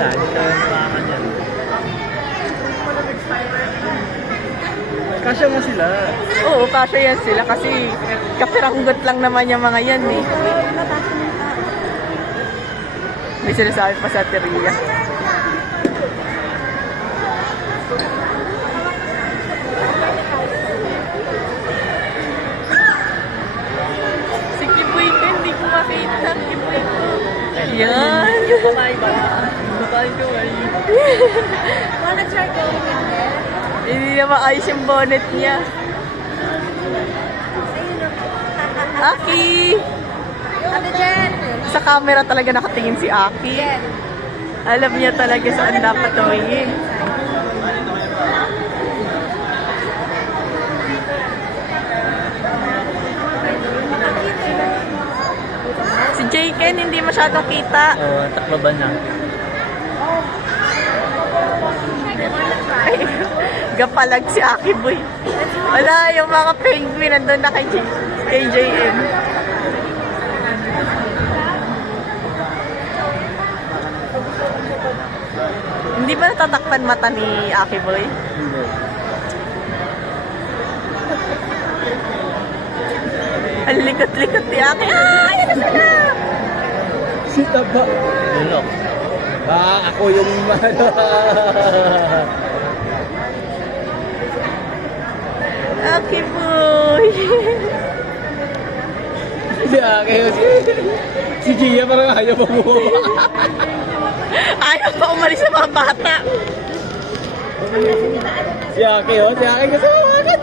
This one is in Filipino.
Wala, hindi tayo makakan yan. Kasya mo sila. Oo, kasya yan sila kasi kapiranggot lang naman yung mga yan eh. May sinasabi pa sa teriya. Si Kiboy ko, hindi ko makita. Kiboy ko. Yan. Kumain ba? Kumain ko ay. Wanna try going in there? Hindi na maayos yung bonnet niya. Aki! Ate Jen! Sa camera talaga nakatingin si Aki. Jen! Alam niya talaga saan dapat tumingin. Si Jayken hindi masyadong kita. Oo, takbaban na. Ay, gapalag si Aki Boy. Wala, yung mga penguin nandun na kay JM. Hindi ba natatakpan mata ni Aki Boy? Hindi. Ang likot-likot ni Aki. Ay, ano sila? Si Taba. Lunok. Ako yung Aki Boy. Si Aki. Si Gia parang ayaw pa bumaba. Ayaw pa umalis sa mga bata. Si Aki, oh. Si Aki kasama agad.